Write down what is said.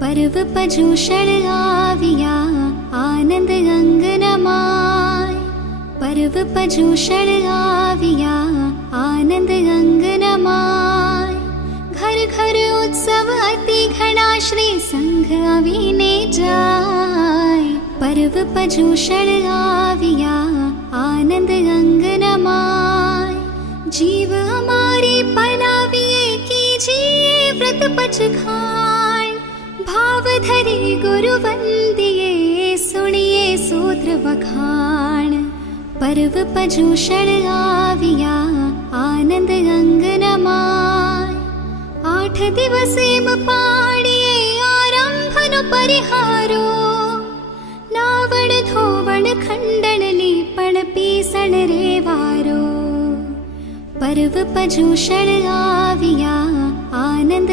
पर्व पजूषण आविया आनंद अंगनमाय। पर्व पजूषण आविया आनंद अंगनमाय। घर घर उत्सव अति घना श्री संघ आवीने जाय। पर्व पजूषण आविया आनंद अंगनमाय। जीव हमारी पलाविए कीजिए व्रत पचखान। भाव धरी गुरु वंदिए सुनिए सूत्र वखान। पर्व पजूषण आविया आनंद अंगनमाय। 8 दिवसेम पाडिये आरंभनु परिहारो। नावण धोवण खंडन लीपण पीसण रेवारो। पर्व पजूषण आविया आनंद